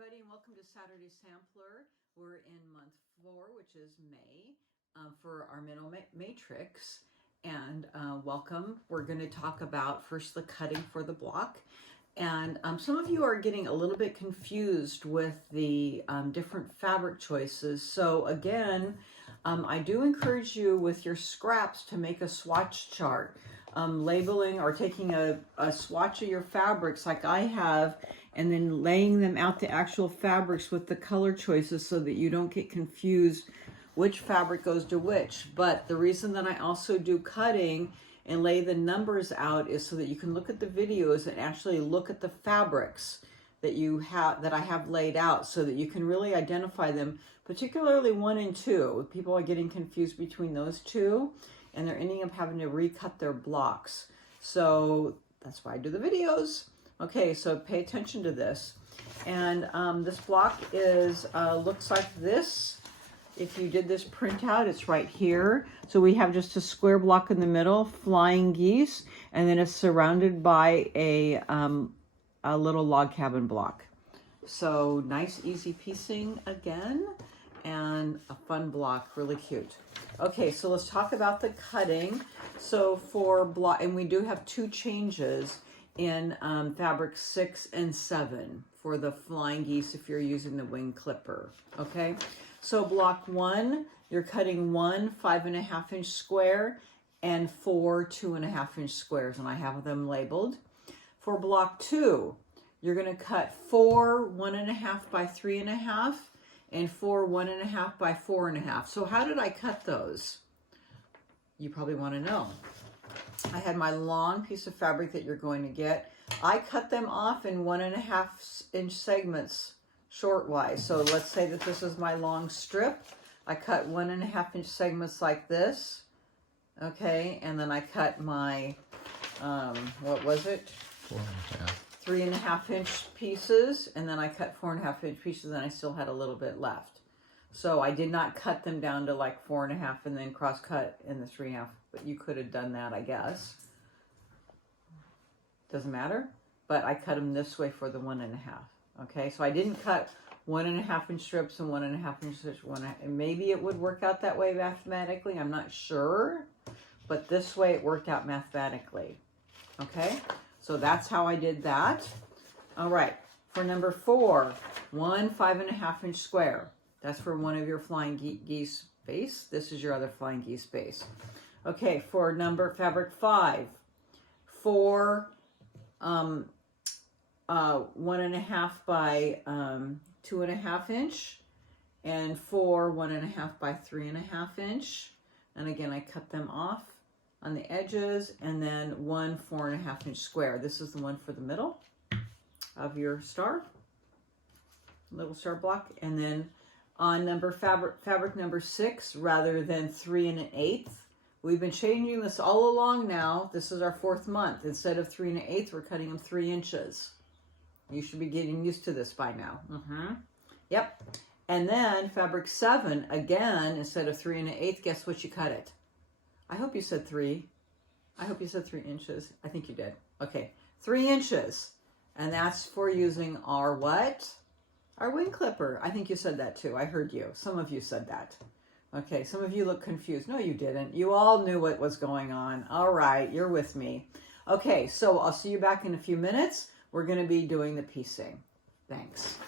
everybody, and welcome to Saturday Sampler. We're in month 4, which is May, for our middle matrix. And welcome. We're going to talk about first the cutting for the block. And some of you are getting a little bit confused with the different fabric choices. So again, I do encourage you with your scraps to make a swatch chart, labeling or taking a swatch of your fabrics like I have, and then laying them out the actual fabrics with the color choices so that you don't get confused which fabric goes to which. But the reason that I also do cutting and lay the numbers out is so that you can look at the videos and actually look at the fabrics that I have laid out, so that you can really identify them, particularly 1 and 2. People are getting confused between those two, and they're ending up having to recut their blocks. So that's why I do the videos. Okay, so pay attention to this. And this block is looks like this. If you did this printout, it's right here. So we have just a square block in the middle, flying geese, and then it's surrounded by a little log cabin block. So nice, easy piecing again, and a fun block, really cute. Okay, so let's talk about the cutting. So for block, and we do have 2 changes in fabric 6 and 7 for the flying geese if you're using the wing clipper. Okay, so block 1, you're cutting 1 5.5-inch square and 4 2.5-inch squares, and I have them labeled. For block 2, you're going to cut 4 1.5 by 3.5 and 4 1.5 by 4.5. So how did I cut those? You probably want to know. I had my long piece of fabric that you're going to get. I cut them off in 1.5-inch segments shortwise. So let's say that this is my long strip. I cut 1.5-inch segments like this. Okay, and then I cut my, what was it? 4.5. 3.5-inch pieces, and then I cut 4.5-inch pieces, and I still had a little bit left. So I did not cut them down to like 4.5 and then cross cut in the 3.5, but you could have done that, I guess. Doesn't matter, but I cut them this way for the 1.5. Okay, so I didn't cut 1.5-inch strips and 1.5-inch strips. And maybe it would work out that way mathematically. I'm not sure, but this way it worked out mathematically. Okay, so that's how I did that. All right, for number 4, 1 5.5-inch square. That's for one of your flying geese base. This is your other flying geese base. Okay, for fabric 5, 4 1.5 by 2.5 inch, and 4 1.5 by 3.5 inch. And again, I cut them off on the edges, and then 1 4.5-inch square. This is the one for the middle of your star, little star block. And then on fabric number 6, rather than 3 1/8, we've been changing this all along now. This is our 4th month. Instead of 3 1/8, we're cutting them 3 inches. You should be getting used to this by now. Yep. And then fabric 7, again, instead of 3 1/8, guess what you cut it? I hope you said 3. I hope you said 3 inches. I think you did. Okay, 3 inches. And that's for using our what? Our wing clipper. I think you said that too. I heard you. Some of you said that. Okay, some of you look confused. No, you didn't. You all knew what was going on. All right, you're with me. Okay, so I'll see you back in a few minutes. We're going to be doing the piecing. Thanks.